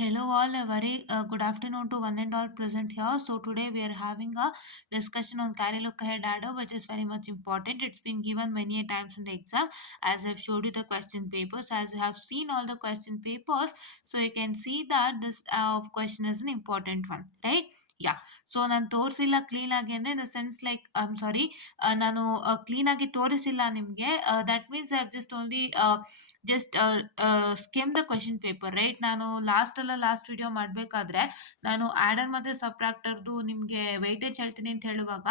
Hello all, a very good afternoon to one and all present here. So today we are having a discussion on carry look ahead adder, which is very much important. It's been given many a times in the exam, as I've showed you the question papers. As you have seen all the question papers, so you can see that this question is an important one, right? Yeah. So ನಾನು ತೋರಿಸಿಲ್ಲ ಕ್ಲೀನ್ ಆಗಿ ಅಂದರೆ in the sense like ಸಾರಿ ನಾನು ಕ್ಲೀನ್ ಆಗಿ ತೋರಿಸಿಲ್ಲ ನಿಮಗೆ that means I have just only just scheme the question paper right. ನಾನು last video ಮಾಡಬೇಕಾದ್ರೆ ನಾನು ಆ್ಯಡರ್ ಮತ್ತು ಸಬ್ಟ್ರಾಕ್ಟರ್ದು ನಿಮಗೆ ವೆಯ್ಟೇಜ್ ಹೇಳ್ತೀನಿ ಅಂತ ಹೇಳುವಾಗ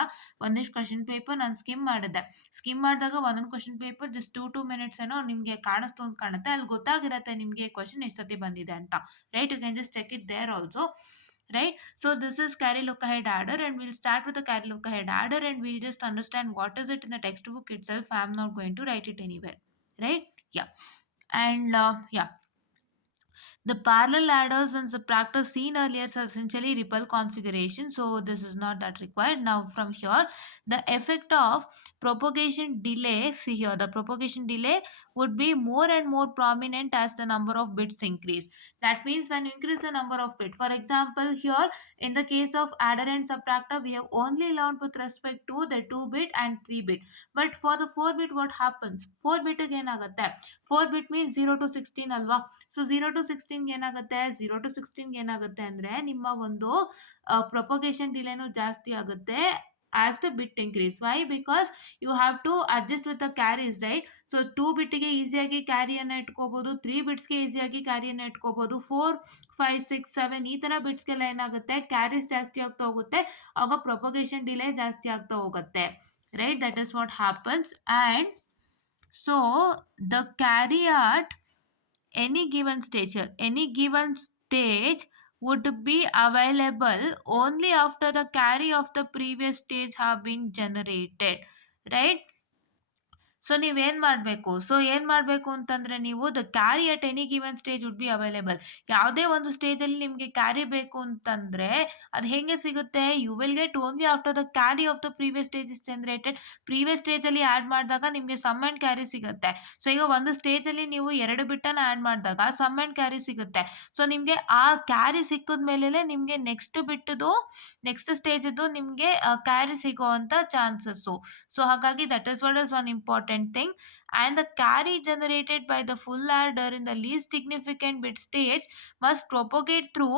ಒಂದಿಷ್ಟು ಕ್ವೆಶ್ಚನ್ ಪೇಪರ್ ನಾನು ಸ್ಕಿಮ್ ಮಾಡಿದೆ. ಸ್ಕಿಮ್ ಮಾಡಿದಾಗ ಒಂದೊಂದು question paper just two minutes ಏನೋ ನಿಮಗೆ ಕಾಣಿಸ್ತು ಅಂತ ಕಾಣುತ್ತೆ, ಅಲ್ಲಿ ಗೊತ್ತಾಗಿರುತ್ತೆ ನಿಮಗೆ ಕ್ವೆಶ್ಚನ್ ಎಷ್ಟು ಸತಿ ಬಂದಿದೆ ಅಂತ, right. You can just check it there also, right? So this is carry look ahead adder, and we'll start with the carry look ahead adder, and we'll just understand what is it in the textbook itself. I am not going to write it anywhere, right? Yeah. And yeah, the parallel ladders and subtractors seen earlier are essentially ripple configuration, so this is not that required. Now from here, the effect of propagation delay, see here, the propagation delay would be more and more prominent as the number of bits increase. That means when you increase the number of bits, for example here in the case of adder and subtractor, we have only learned with respect to the 2-bit and 3-bit, but for the 4-bit what happens, 4-bit again ಆಗುತ್ತೆ. 4-bit means 0 to 16 ಅಲ್ವಾ. ಸೊ 0 to 16 ಏನಾಗುತ್ತೆ, 0 to 16 ಏನಾಗುತ್ತೆ ಅಂದರೆ ನಿಮ್ಮ ಒಂದು ಪ್ರೊಪಗೇಷನ್ ಡಿಲೇನು ಜಾಸ್ತಿ ಆಗುತ್ತೆ as the bit increase. Why? Because you have to adjust with the carries, right? So 2-ಬಿಟ್ಗೆ ಈಸಿಯಾಗಿ ಕ್ಯಾರಿಯನ್ನು ಇಟ್ಕೋಬಹುದು, 3-ಬಿಟ್ಸ್ಗೆ ಈಸಿಯಾಗಿ ಕ್ಯಾರಿಯನ್ನು ಇಟ್ಕೋಬಹುದು, 4, 5, 6, 7 ಈ ಥರ ಬಿಟ್ಸ್ಗೆಲ್ಲ ಏನಾಗುತ್ತೆ, ಕ್ಯಾರೀಸ್ ಜಾಸ್ತಿ ಆಗ್ತಾ ಹೋಗುತ್ತೆ, ಆಗ ಪ್ರೊಪಗೇಷನ್ ಡಿಲೇ ಜಾಸ್ತಿ ಆಗ್ತಾ ಹೋಗುತ್ತೆ, right. That is what happens. And so the carry at any given stage would be available only after the carry of the previous stage have been generated, right? So ನೀವೇನು ಮಾಡಬೇಕು, ಅಂತಂದರೆ ನೀವು the carry at any given stage would be available. ಯಾವುದೇ ಒಂದು ಸ್ಟೇಜಲ್ಲಿ ನಿಮಗೆ carry ಬೇಕು ಅಂತಂದರೆ ಅದು ಹೇಗೆ ಸಿಗುತ್ತೆ, you will get only after the carry of the previous stage is generated. Previous ಸ್ಟೇಜಲ್ಲಿ ಆ್ಯಡ್ ಮಾಡಿದಾಗ ನಿಮಗೆ ಸಮ್ ಆ್ಯಂಡ್ ಕ್ಯಾರಿ ಸಿಗುತ್ತೆ. ಸೊ ಈಗ ಒಂದು ಸ್ಟೇಜಲ್ಲಿ ನೀವು 2 ಬಿಟ್ಟನ್ನು ಆ್ಯಡ್ ಮಾಡಿದಾಗ ಸಮ್ ಆ್ಯಂಡ್ ಕ್ಯಾರಿ ಸಿಗುತ್ತೆ. ಸೊ ನಿಮಗೆ ಆ ಕ್ಯಾರಿ ಸಿಕ್ಕಿದ ಮೇಲೆ ನಿಮಗೆ ನೆಕ್ಸ್ಟ್ ಸ್ಟೇಜದ್ದು ನಿಮಗೆ ಕ್ಯಾರಿ ಸಿಗೋವಂಥ ಚಾನ್ಸಸ್ಸು. ಸೊ ಹಾಗಾಗಿ that is what is one important thing. And the carry generated by the full adder in the least significant bit stage must propagate through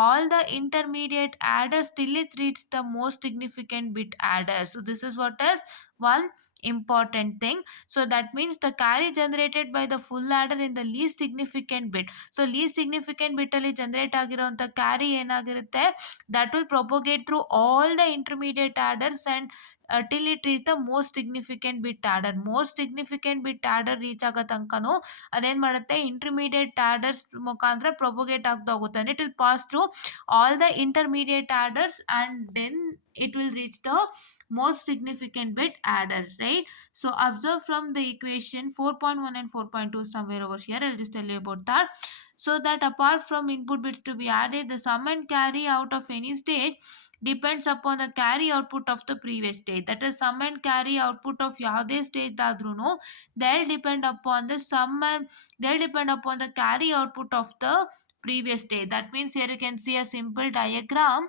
all the intermediate adders till it reaches the most significant bit adder. So this is what is one important thing. So that means the carry generated by the full adder in the least significant bit. So least significant bit ಅಲ್ಲಿ ಜನರೇಟ್ ಆಗಿರುವಂಥ ಕ್ಯಾರಿ ಏನಾಗಿರುತ್ತೆ, that will propagate through all the intermediate adders and till it reach the most significant bit adder. Most significant bit adder reach ಆಗೋ ತನಕನೂ ಅದೇನು ಮಾಡುತ್ತೆ, intermediate orders ಮುಖಾಂತರ ಪ್ರೊಪಗೇಟ್ ಆಗ್ತಾ ಹೋಗುತ್ತೆ. And it will pass through all the intermediate orders and then it will reach the most significant bit adder, right? So observe from the equation 4.1 and 4.2 somewhere over here. I'll just tell you about that. So that apart from input bits to be added, the sum and carry out of any stage depends upon the carry output of the previous stage. That is sum and carry output of ಯಾವುದೇ ಸ್ಟೇಜ್ ಆದ್ರೂ they'll depend upon the sum and they'll depend upon the carry output of the previous stage. That means here you can see a simple diagram.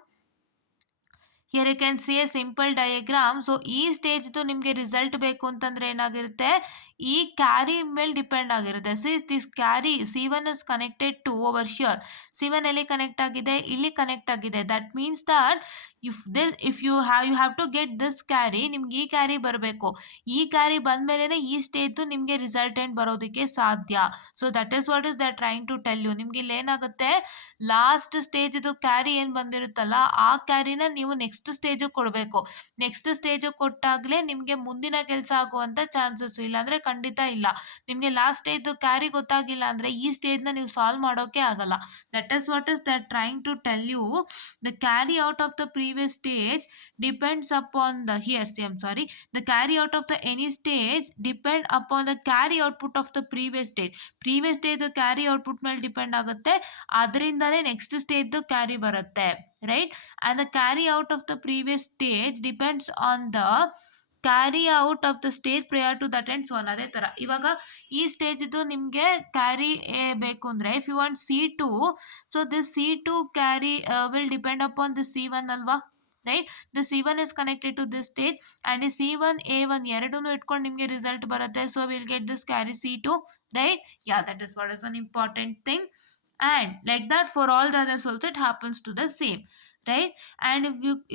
Here you can see a simple diagram. So ಈ ಸ್ಟೇಜ್ದು ನಿಮಗೆ ರಿಸಲ್ಟ್ ಬೇಕು ಅಂತಂದರೆ ಏನಾಗಿರುತ್ತೆ, ಈ ಕ್ಯಾರಿ ಮೇಲೆ depend ಆಗಿರುತ್ತೆ. This carry C1 is connected to over here. C1 ಎಲ್ಲಿ ಕನೆಕ್ಟ್ ಆಗಿದೆ, ಇಲ್ಲಿ ಕನೆಕ್ಟ್ ಆಗಿದೆ. That means that if you have to get this carry, ನಿಮ್ಗೆ ಈ ಕ್ಯಾರಿ ಬರಬೇಕು. ಈ ಕ್ಯಾರಿ ಬಂದಮೇಲೆ ಈ ಸ್ಟೇಜ್ದು ನಿಮಗೆ ರಿಸಲ್ಟೆಂಟ್ ಬರೋದಕ್ಕೆ ಸಾಧ್ಯ. So that is what is the trying to tell you. ನಿಮ್ಗೆ ಇಲ್ಲಿ ಏನಾಗುತ್ತೆ, ಲಾಸ್ಟ್ ಸ್ಟೇಜ್ದು ಕ್ಯಾರಿ ಏನು ಬಂದಿರುತ್ತಲ್ಲ ಆ ಕ್ಯಾರಿನ ನೀವು ನೆಕ್ಸ್ಟ್ ಸ್ಟೇಜಿಗೆ ಕೊಡಬೇಕು. ನೆಕ್ಸ್ಟ್ ಸ್ಟೇಜಿಗೆ ಕೊಟ್ಟಾಗಲೇ ನಿಮಗೆ ಮುಂದಿನ ಕೆಲಸ ಆಗುವಂಥ ಚಾನ್ಸಸ್, ಇಲ್ಲಾಂದರೆ ಖಂಡಿತ ಇಲ್ಲ. ನಿಮಗೆ ಲಾಸ್ಟ್ ಸ್ಟೇಜ್ದು ಕ್ಯಾರಿ ಗೊತ್ತಾಗಿಲ್ಲ ಅಂದರೆ ಈ ಸ್ಟೇಜ್ನ ನೀವು ಸಾಲ್ವ್ ಮಾಡೋಕ್ಕೆ ಆಗಲ್ಲ. That is what is that trying to tell you. The carry out of the previous stage depends upon the the carry out of the any stage depend upon the carry output of the previous stage carry output ಮೇಲೆ ಡಿಪೆಂಡ್ ಆಗುತ್ತೆ. ಅದರಿಂದಲೇ ನೆಕ್ಸ್ಟ್ ಸ್ಟೇಜ್ದು ಕ್ಯಾರಿ ಬರುತ್ತೆ, right? And the carry out of the previous stage depends on the carry out of the stage prior to that and so ಅದೇ ಥರ. ಇವಾಗ ಈ ಸ್ಟೇಜ್ ಇದು ನಿಮಗೆ ಕ್ಯಾರಿ ಬೇಕು ಅಂದರೆ if you want C2, so this C2 carry will depend upon the C1 ಅಲ್ವಾ, right. The C1 is connected to this stage and ಈ C1 A1 ಎರಡೂ ಇಟ್ಕೊಂಡು ನಿಮಗೆ ರಿಸಲ್ಟ್ ಬರುತ್ತೆ. So will get this carry C2, right? Yeah, that is what is an important thing. And like that for all the others also it happens to the same, right? And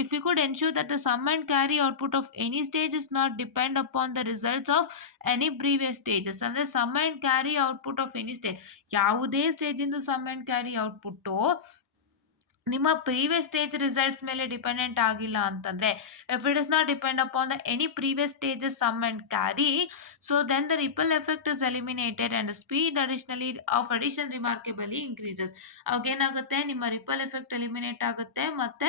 if you could ensure that the sum and carry output of any stage is not depend upon the results of any previous stages, and the sum and carry output of any stage, ಯಾವುದೇ stage ಇಂದು sum and carry output ನಿಮ್ಮ previous stage results ಮೇಲೆ dependent ಆಗಿಲ್ಲ ಅಂತಂದರೆ, if it is not depend upon the any previous stages sum and carry, so then the ripple effect is eliminated and speed of addition remarkably increases. ಅವಾಗ ಏನಾಗುತ್ತೆ, ನಿಮ್ಮ ripple effect eliminate ಆಗುತ್ತೆ ಮತ್ತು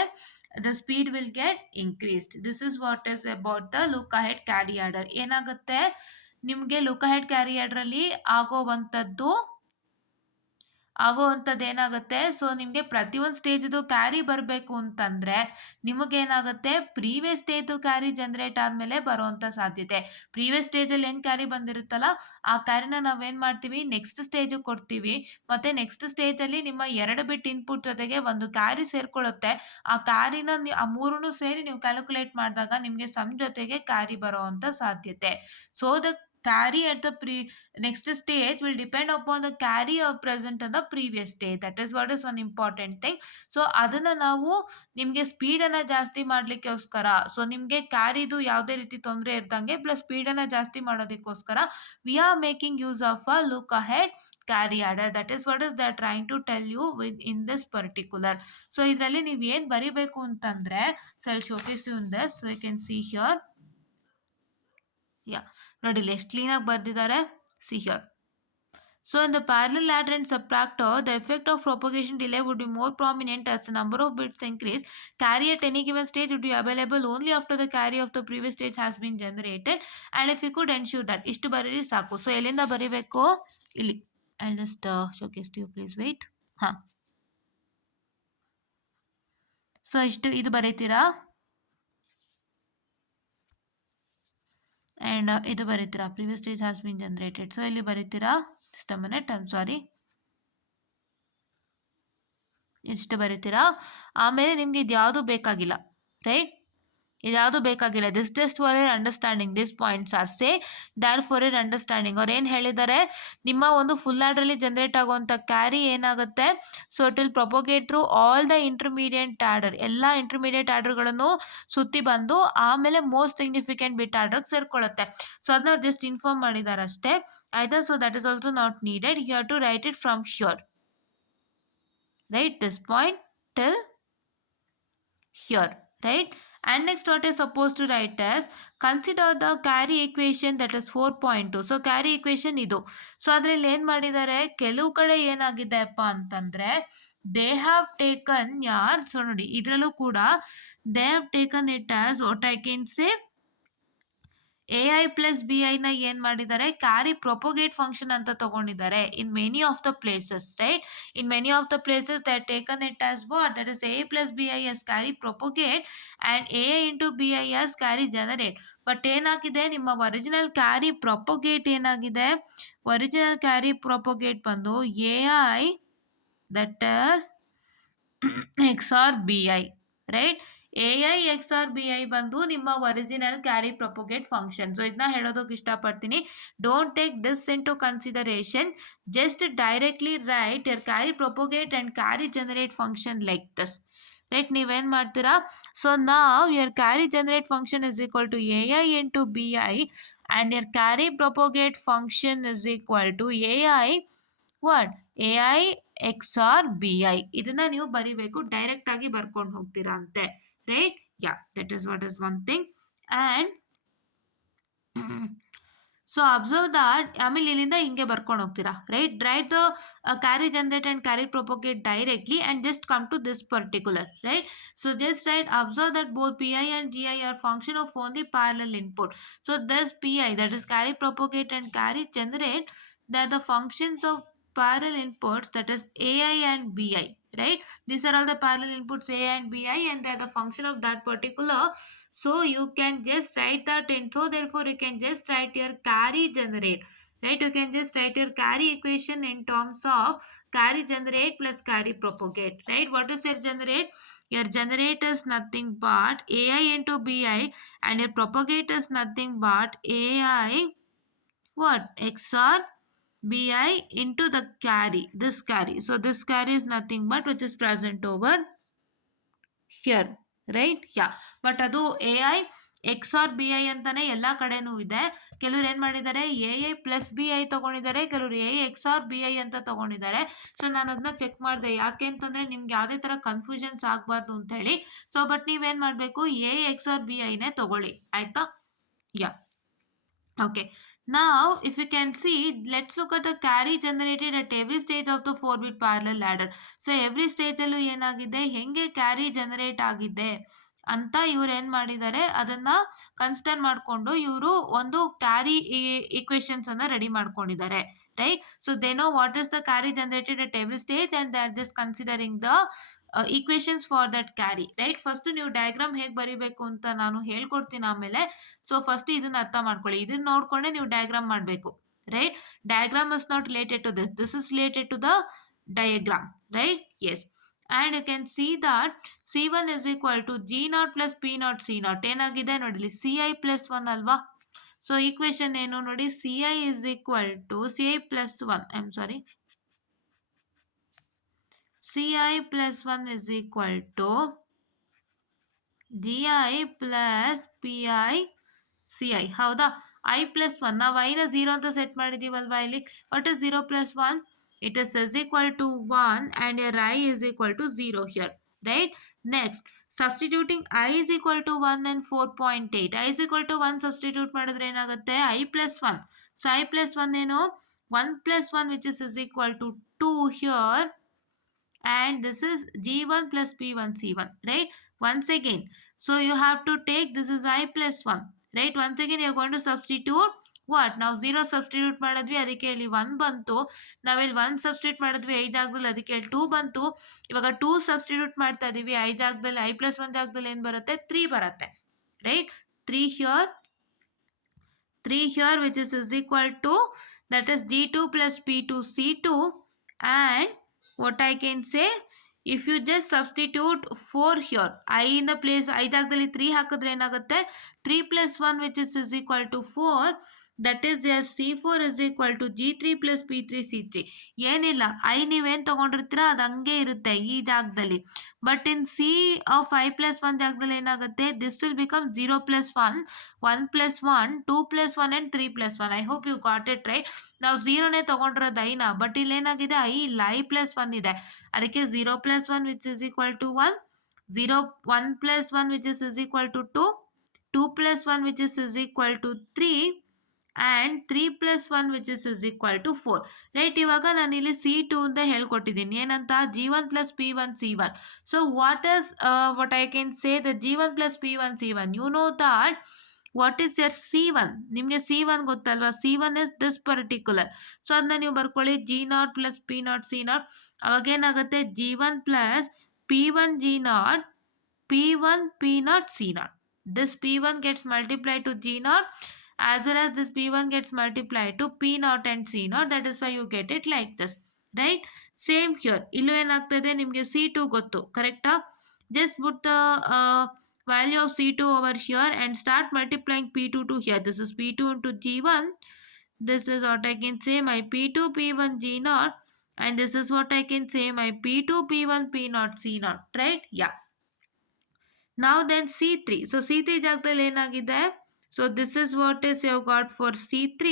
the speed will get increased. This is what is about the look ahead carry adder. ಏನಾಗುತ್ತೆ ನಿಮಗೆ look ahead carry ಆರ್ಡರಲ್ಲಿ ಆಗೋವಂಥದ್ದು ಏನಾಗುತ್ತೆ, ಸೊ ನಿಮಗೆ ಪ್ರತಿಯೊಂದು ಸ್ಟೇಜ್ದು ಕ್ಯಾರಿ ಬರಬೇಕು ಅಂತಂದರೆ ನಿಮಗೇನಾಗುತ್ತೆ, ಪ್ರೀವಿಯಸ್ ಸ್ಟೇಜು ಕ್ಯಾರಿ ಜನ್ರೇಟ್ ಆದಮೇಲೆ ಬರೋವಂಥ ಸಾಧ್ಯತೆ. ಪ್ರೀವಿಯಸ್ ಸ್ಟೇಜಲ್ಲಿ ಹೆಂಗೆ ಕ್ಯಾರಿ ಬಂದಿರುತ್ತಲ್ಲ ಆ ಕ್ಯಾರಿನ ನಾವೇನು ಮಾಡ್ತೀವಿ, ನೆಕ್ಸ್ಟ್ ಸ್ಟೇಜಿಗೆ ಕೊಡ್ತೀವಿ. ಮತ್ತು ನೆಕ್ಸ್ಟ್ ಸ್ಟೇಜಲ್ಲಿ ನಿಮ್ಮ 2 ಬಿಟ್ ಇನ್ಪುಟ್ ಜೊತೆಗೆ ಒಂದು ಕ್ಯಾರಿ ಸೇರಿಕೊಳ್ಳುತ್ತೆ. ಆ ಕ್ಯಾರಿನ ಆ ಮೂರೂ ಸೇರಿ ನೀವು ಕ್ಯಾಲ್ಕುಲೇಟ್ ಮಾಡಿದಾಗ ನಿಮಗೆ ಸಮ್ ಜೊತೆಗೆ ಕ್ಯಾರಿ ಬರೋವಂಥ ಸಾಧ್ಯತೆ. So the carry at the next stage will depend upon the carry present in the previous stage. That is what is one important thing. So ಅದನ್ನು ನಾವು ನಿಮಗೆ ಸ್ಪೀಡನ್ನು ಜಾಸ್ತಿ ಮಾಡಲಿಕ್ಕೋಸ್ಕರ, ಸೊ ನಿಮಗೆ ಕ್ಯಾರಿದು ಯಾವುದೇ ರೀತಿ ತೊಂದರೆ ಇರ್ದಂಗೆ ಪ್ಲಸ್ ಸ್ಪೀಡನ್ನು ಜಾಸ್ತಿ ಮಾಡೋದಕ್ಕೋಸ್ಕರ we are making use of a look ahead carry order. That is what is they are trying to tell you in this particular. So ಇದರಲ್ಲಿ ನೀವು ಏನು ಬರೀಬೇಕು ಅಂತಂದರೆ, so I showcase you in this, so you can see here. ನೋಡಿ ಎಷ್ಟು ಕ್ಲೀನಾಗಿ ಬರೆದಿದ್ದಾರೆ. See here. So in the parallel ladder and subtractor, the effect of propagation delay would be more prominent as the number of bits increase. Carry at any given stage would be available only after the carry of the previous stage has been generated. And if you could ensure that, ಇಷ್ಟು ಬರೀರಿ ಸಾಕು. ಸೊ ಎಲ್ಲಿಂದ ಬರೀಬೇಕು, ಇಲ್ಲಿ. I'll just showcase to you, please wait. So ಇದು ಬರೀತೀರಾ, and ಇದು ಬರೀತೀರಾ, previous stage has been generated. So ಇಲ್ಲಿ ಬರೀತೀರಾ, just a minute, I am sorry, ಇಷ್ಟು ಬರೀತೀರಾ. ಆಮೇಲೆ ನಿಮಗೆ ಇದು ಯಾವುದು ಬೇಕಾಗಿಲ್ಲ, ರೈಟ್, ಇದ್ಯಾವುದು ಬೇಕಾಗಿಲ್ಲ. This just for er understanding, this points are say there for er understanding. ಅವ್ರು ಏನು ಹೇಳಿದ್ದಾರೆ, ನಿಮ್ಮ ಒಂದು ಫುಲ್ ಆರ್ಡ್ರಲ್ಲಿ ಜನ್ರೇಟ್ ಆಗುವಂಥ ಕ್ಯಾರಿ ಏನಾಗುತ್ತೆ, so it will propagate through all the intermediate adder, ಎಲ್ಲ ಇಂಟರ್ಮೀಡಿಯೇಟ್ ಆರ್ಡರ್ಗಳನ್ನು ಸುತ್ತಿ ಬಂದು ಆಮೇಲೆ ಮೋಸ್ಟ್ ಸಿಗ್ನಿಫಿಕೆಂಟ್ ಬಿಟ್ ಆರ್ಡರ್ಗೆ ಸೇರ್ಕೊಳ್ಳುತ್ತೆ. ಸೊ ಅದನ್ನ ಜಸ್ಟ್ ಇನ್ಫಾರ್ಮ್ ಮಾಡಿದ್ದಾರೆ ಅಷ್ಟೇ, ಆಯಿತಾ. So that is also not needed. You have to write it from sure, right this point till here, right? And next what is supposed to write as, consider the carry equation, that is 4.2. So carry equation ಇದು. ಸೊ ಅದರಲ್ಲಿ ಏನು ಮಾಡಿದ್ದಾರೆ, ಕೆಲವು ಕಡೆ ಏನಾಗಿದೆಯಪ್ಪ ಅಂತಂದರೆ they have taken so ನೋಡಿ ಇದರಲ್ಲೂ ಕೂಡ they have taken it as what I can say AI plus BIನ ಏನು ಮಾಡಿದ್ದಾರೆ, ಕ್ಯಾರಿ ಪ್ರೊಪೋಗೇಟ್ ಫಂಕ್ಷನ್ ಅಂತ ತಗೊಂಡಿದ್ದಾರೆ in many of the places, right. In many of the places they taken it as what, that is AI plus BI as carry propagate and AI into BI as carry generate. But ಏನಾಗಿದೆ, ನಿಮ್ಮ original carry ಪ್ರೊಪೋಗೇಟ್ ಏನಾಗಿದೆ, original carry propagate ಬಂದು AI that is XOR BI, right. AI XOR BI ಬಂದು ನಿಮ್ಮ original carry propagate function. So ಇದನ್ನ ಹೇಳೋದಕ್ಕೆ ಇಷ್ಟಪಡ್ತೀನಿ, don't take this into consideration, just directly write your carry propagate and carry generate function like this, right. ನೀವೇನು ಮಾಡ್ತೀರಾ, so ನಾವ್ your carry generate function is equal to AI into BI and your carry propagate function is equal to AI what, AI XOR BI. ಇದನ್ನ ನೀವು ಬರಿಬೇಕು, ಡೈರೆಕ್ಟ್ ಆಗಿ ಬರ್ಕೊಂಡು ಹೋಗ್ತೀರಾ ಅಂತೆ, right. Yeah, that is what is one thing. And so observe that, ಆಮೇಲೆ ಇಲ್ಲಿಂದ ಹಿಂಗೆ ಬರ್ಕೊಂಡು ಹೋಗ್ತೀರಾ, right. Write the carry generate and carry propagate directly and just come to this particular, right. So just write, observe that both PI and GI are function of only parallel input. So this PI, that is carry propagate and carry generate, that the functions of parallel inputs, that is AI and BI, right? These are all the parallel inputs AI and BI, and they are the function of that particular. So you can just write that in. So therefore you can just write your carry generate, right? You can just write your carry equation in terms of carry generate plus carry propagate, right? What is your generate? Your generate is nothing but AI into BI, and your propagate is nothing but AI what? XOR BI into the carry, this carry. So this carry is nothing but which is present over here, right? Yeah, but ಅದು A I XOR B I ಅಂತಾನೆ ಎಲ್ಲ ಕಡೆನೂ ಇದೆ. ಕೆಲವ್ರು ಏನು ಮಾಡಿದ್ದಾರೆ, A I plus B I ತೊಗೊಂಡಿದ್ದಾರೆ, ಕೆಲವರು A XOR B I ಅಂತ ತೊಗೊಂಡಿದ್ದಾರೆ. ಸೊ ನಾನು ಅದನ್ನ ಚೆಕ್ ಮಾಡಿದೆ, ಯಾಕೆ ಅಂತಂದರೆ ನಿಮ್ಗೆ ಯಾವುದೇ ಥರ ಕನ್ಫ್ಯೂಷನ್ಸ್ ಆಗಬಾರ್ದು ಅಂತ ಹೇಳಿ. ಸೊ ಬಟ್ ನೀವೇನು ಮಾಡಬೇಕು, ಎ ಎಕ್ಸ್ ಆರ್ ಬಿ ಐನೇ ತೊಗೊಳ್ಳಿ, ಆಯಿತಾ? ಯಾ. Okay, now if you can see, let's look at the carry generated at every stage of the 4-bit parallel ladder. So every stage ಅಲ್ಲೂ ಏನಾಗಿದೆ, ಹೆಂಗೆ ಕ್ಯಾರಿ ಜನರೇಟ್ ಆಗಿದೆ ಅಂತ ಇವ್ರು ಏನು ಮಾಡಿದ್ದಾರೆ, ಅದನ್ನ ಕನ್ಸಿಡರ್ ಮಾಡಿಕೊಂಡು ಇವರು ಒಂದು ಕ್ಯಾರಿ ಈಕ್ವೇಷನ್ಸ್ ಅನ್ನ ರೆಡಿ ಮಾಡ್ಕೊಂಡಿದ್ದಾರೆ, right? So they know what is the carry generated at every stage and they are just considering the equations for that carry, right? First ನೀವು ಡಯಾಗ್ರಾಮ್ ಹೇಗೆ ಬರೀಬೇಕು ಅಂತ ನಾನು ಹೇಳ್ಕೊಡ್ತೀನಿ ಆಮೇಲೆ. ಸೊ ಫಸ್ಟ್ ಇದನ್ನ ಅರ್ಥ ಮಾಡ್ಕೊಳ್ಳಿ, ಇದನ್ನ ನೋಡ್ಕೊಂಡೆ ನೀವು ಡಯಾಗ್ರಾಮ್ ಮಾಡಬೇಕು, right? Diagram is not related to this is related to the diagram, right? Yes. and you can see that C1 is equal to G0 plus P0 C0 ಏನಾಗಿದೆ ನೋಡಿ, CI plus 1 ಅಲ್ವಾ? ಸೊ ಈಕ್ವೇಶನ್ ಏನು ನೋಡಿ, CI is equal to CI plus 1, I'm sorry, CI plus 1 is equal to GI plus PI CI, ಹೌದಾ? I plus 1, ನಾವು ಐನ 0 ಅಂತ ಸೆಟ್ ಮಾಡಿದ್ದೀವಲ್ವಾ ಇಲ್ಲಿ. ವಾಟ್ ಇಸ್ 0 plus 1? It is equal to 1 and your I is equal to 0 here, right? Next, substituting I is equal to 1 and 4.8. I is equal to 1 substitute ಮಾಡಿದ್ರೆ ಏನಾಗುತ್ತೆ, I plus 1. So I plus 1 ಏನು, 1 plus 1 which is equal to 2 here, and this is G1 plus P1 C1, right? Once again, so you have to take, this is I plus 1, right? Once again you are going to substitute what? ನಾವು 0 ಸಬ್ಸ್ಟಿಟ್ಯೂಟ್ ಮಾಡಿದ್ವಿ, ಅದಕ್ಕೆ ಇಲ್ಲಿ 1 ಬಂತು. ನಾವಿಲ್ಲಿ 1 ಸಬ್ಸ್ಟಿಟ್ಯೂಟ್ ಮಾಡಿದ್ವಿ ಐ ಜಾಗದಲ್ಲಿ, ಅದಕ್ಕೆ ಇಲ್ಲಿ 2 ಬಂತು. ಇವಾಗ 2 ಸಬ್ಸ್ಟಿಟ್ಯೂಟ್ ಮಾಡ್ತಾ ಇದೀವಿ, ಐ ಜಾಗದಲ್ಲಿ, ಐ ಪ್ಲಸ್ 1 ಜಾಗದಲ್ಲಿ ಏನು ಬರುತ್ತೆ, 3 ಬರುತ್ತೆ, ರೈಟ್? 3 here which is equal to, that is G2 plus P2 C2, and what I can say, if you just substitute 4 here, I in the place, I ಜಾಗದಲ್ಲಿ 3 ಹಾಕಿದ್ರೆ ಏನಾಗುತ್ತೆ, 3 plus 1 which is equal to 4, that is yes, C4 is equal to G3 plus P3 C3. ಏನಿಲ್ಲ, ಐ ನೀವೇನು ತೊಗೊಂಡಿರ್ತೀರ ಅದು ಹಂಗೆ ಇರುತ್ತೆ ಈ ಜಾಗದಲ್ಲಿ. But in C of I plus 1 ಜಾಗದಲ್ಲಿ ಏನಾಗುತ್ತೆ, ದಿಸ್ ವಿಲ್ ಬಿಕಮ್ 0 plus 1, 1 plus 1, 2 plus 1 and 3 plus 1. I hope you got it, right? ನಾವು 0ನೇ ತೊಗೊಂಡಿರೋದು ಐನ, ಬಟ್ ಇಲ್ಲಿ ಏನಾಗಿದೆ, ಐ ಇಲ್ಲ, ಐ ಪ್ಲಸ್ 1 ಇದೆ, ಅದಕ್ಕೆ 0 plus 1 which is equal to 1, 1 plus 1 which is equal to 2, 2 plus 1 which is equal to 3, and 3 plus 1 which is equal to 4, right? ಇವಾಗ ನಾನು ಇಲ್ಲಿ C2 ಅಂತ ಹೇಳ್ಕೊಟ್ಟಿದ್ದೀನಿ, ಏನಂತ, G1 plus P1 C1. So what I can say, the G1 plus P1 C1, you know that what is your C1, ನಿಮಗೆ C1 ಗೊತ್ತಲ್ವಾ? C1 is this particular, so ಅದನ್ನ ನೀವು ಬರ್ಕೊಳ್ಳಿ, G0 plus P0 C0. ಅವಾಗ ಏನಾಗುತ್ತೆ, G1 plus P1 G0, P1 P0 C0. This P1 gets multiplied to G0, as well as this P1 gets multiplied to P0 and C0. That is why you get it like this, right? Same here, ಇಲ್ಲೂ ಏನಾಗ್ತದೆ, ನಿಮಗೆ C2 ಗೊತ್ತು, ಕರೆಕ್ಟಾ? Just put the value of C2 over here and start multiplying P2 to here. This is P2 into G1. This is what I can say, my P2 P1 G0, and this is what I can say, my P2 P1 P0 C0, right? Yeah. Now then C3. So C3 ಜಾಗದಲ್ಲಿ ಏನಾಗಿದೆ, so this is what is you have got for C3,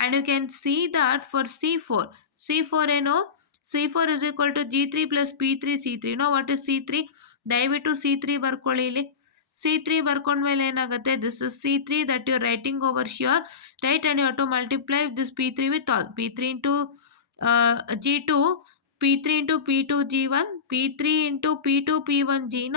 and you can see that for C4. C4 ಏನು, C4 is equal to G3 plus P3 C3. You know what is C3? ದಯವಿಟ್ಟು C3 ಬರ್ಕೊಳ್ಳಿ ಇಲ್ಲಿ. C3 ಬರ್ಕೊಂಡ್ಮೇಲೆ ಏನಾಗುತ್ತೆ, this is C3 that you are writing over here, right? And you have to multiply this P3 with all. P3 into G2, P3 into P2 G1, P3 into P2 P1 G0,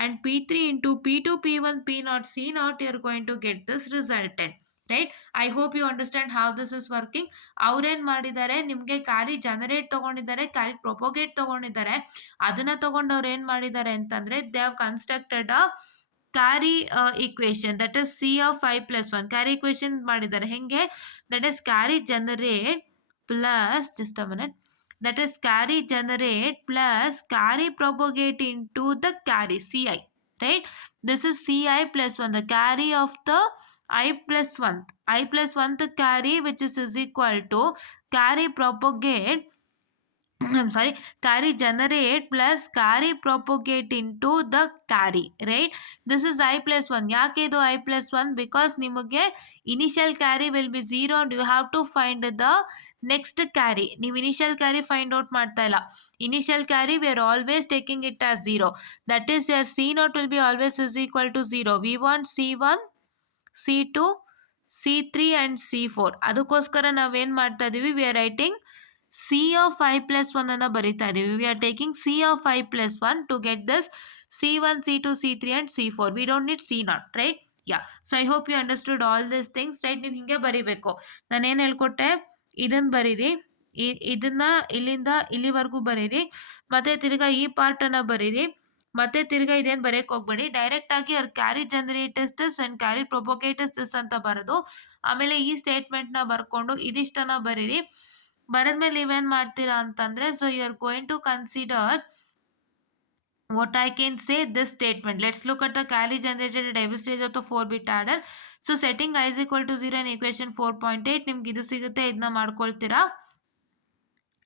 and P3 into P2 P1 P0 C0. You are going to get this resultant, right. I hope you understand how this is working. ಅವ್ರೇನ್ ಮಾಡಿದ್ದಾರೆ, ನಿಮ್ಗೆ carry generate ತಗೊಂಡಿದ್ದಾರೆ, carry propagate ತಗೊಂಡಿದ್ದಾರೆ. ಅದನ್ನ ತಗೊಂಡು ಅವ್ರು ಏನ್ ಮಾಡಿದ್ದಾರೆ ಅಂತಂದ್ರೆ, they have constructed a carry equation that is C of I plus one. Carry equation ಮಾಡಿದ್ದಾರೆ ಹೆಂಗೆ, ದಟ್ ಇಸ್ carry generate plus, just a minute, that is carry generate plus carry propagate into the carry ci, right? This is ci plus 1, the carry of the I plus 1, I plus 1 the carry, which is equal to carry propagate I'm sorry, carry generate plus carry propagate into the carry, right? This is I plus 1. ಯಾಕೆ ಇದು I plus 1? Because ನಿಮಗೆ initial carry will be 0 and you have to find the next carry. ನೀವು initial carry find out ಮಾಡ್ತಾ ಇಲ್ಲ. Initial carry we are always taking it as 0. That is your C naught will be always is equal to 0. We want C1, C2, C3 and C4. ಅದಕ್ಕೋಸ್ಕರ ನಾವೇನು ಮಾಡ್ತಾ ಇದ್ದೀವಿ, we are writing C of I plus one ಅನ್ನು ಬರಿತಾ ಇದ್ದೀವಿ. We are taking C of I plus one to get this C1, C2, C3 and C4. We don't need C naught, right? Yeah. So I hope you understood all these things, right? ನೀವು ಹಿಂಗೆ ಬರಿಬೇಕು. ನಾನೇನು ಹೇಳ್ಕೊಟ್ಟೆ, ಇದನ್ನು ಬರೀರಿ, ಇದನ್ನ ಇಲ್ಲಿಂದ ಇಲ್ಲಿವರೆಗೂ ಬರೀರಿ, ಮತ್ತೆ ತಿರ್ಗಾ ಈ ಪಾರ್ಟನ್ನು ಬರೀರಿ, ಮತ್ತೆ ತಿರ್ಗಾ ಇದೇನು ಬರೆಯಕ್ಕೆ ಹೋಗ್ಬೇಡಿ. ಡೈರೆಕ್ಟ್ ಆಗಿ ಅವ್ರು carry generates this and carry propagates this ಅಂತ ಬರೋದು. ಆಮೇಲೆ ಈ ಸ್ಟೇಟ್ಮೆಂಟ್ನ ಬರ್ಕೊಂಡು ಇದಿಷ್ಟನ್ನ ಬರೀರಿ. ಬರೆದ್ಮೇಲೆ ನೀವೇನು ಮಾಡ್ತೀರಾ ಅಂತಂದರೆ, so you are going to consider what I can say this statement. Let's look at the carry generated at every stage of the 4-bit adder. So setting I is equal to 0 in equation 4.8, ನಿಮ್ಗೆ ಇದು ಸಿಗುತ್ತೆ, ಇದನ್ನ ಮಾಡ್ಕೊಳ್ತೀರಾ,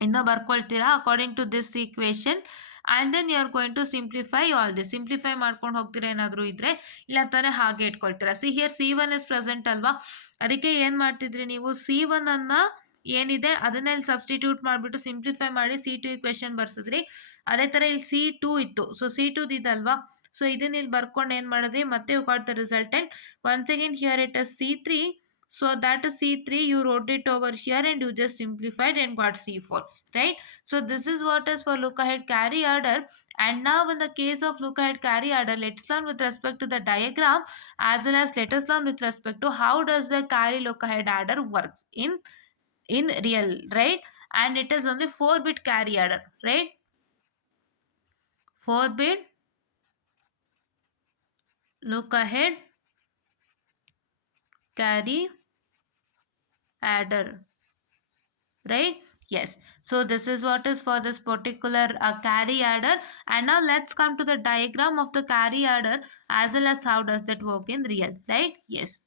ಇದನ್ನ ಬರ್ಕೊಳ್ತೀರಾ according to this equation. And then you are going to simplify all this. Simplify ಮಾಡ್ಕೊಂಡು ಹೋಗ್ತೀರಾ ಏನಾದರೂ ಇದ್ದರೆ, ಇಲ್ಲ ತಾನೇ ಹಾಗೆ ಇಟ್ಕೊಳ್ತೀರಾ. See here C1 is present ಅಲ್ವಾ, ಅದಕ್ಕೆ ಏನು ಮಾಡ್ತಿದ್ರಿ ನೀವು, C1 ಅನ್ನು ಏನಿದೆ ಅದನ್ನ ಇಲ್ಲಿ ಸಬ್ಸ್ಟಿಟ್ಯೂಟ್ ಮಾಡಿಬಿಟ್ಟು ಸಿಂಪ್ಲಿಫೈ ಮಾಡಿ C2 ಇಕ್ವೇಶನ್ ಬರ್ಸಿದ್ರಿ. ಅದೇ ಥರ ಇಲ್ಲಿ C2 ಇತ್ತು, ಸೊ C2 ಇದಲ್ವಾ, ಸೊ ಇದನ್ನ ಇಲ್ಲಿ ಬರ್ಕೊಂಡು ಏನು ಮಾಡಿದ್ರಿ, ಮತ್ತೆ you got the resultant. Once again here it is C3, so that is C3, you wrote it over here and you just simplified and got C4, right? So this is what is for look ahead carry order. And now in the case of look ahead carry order, let's learn with respect to the diagram as well as let us learn with respect to how does the carry look ahead adder works in real, right? And it is only 4-bit carry adder, right? 4-bit look ahead carry adder, right? Yes. So this is what is for this particular carry adder. And now let's come to the diagram of the carry adder as well as how does that work in real, right? Yes.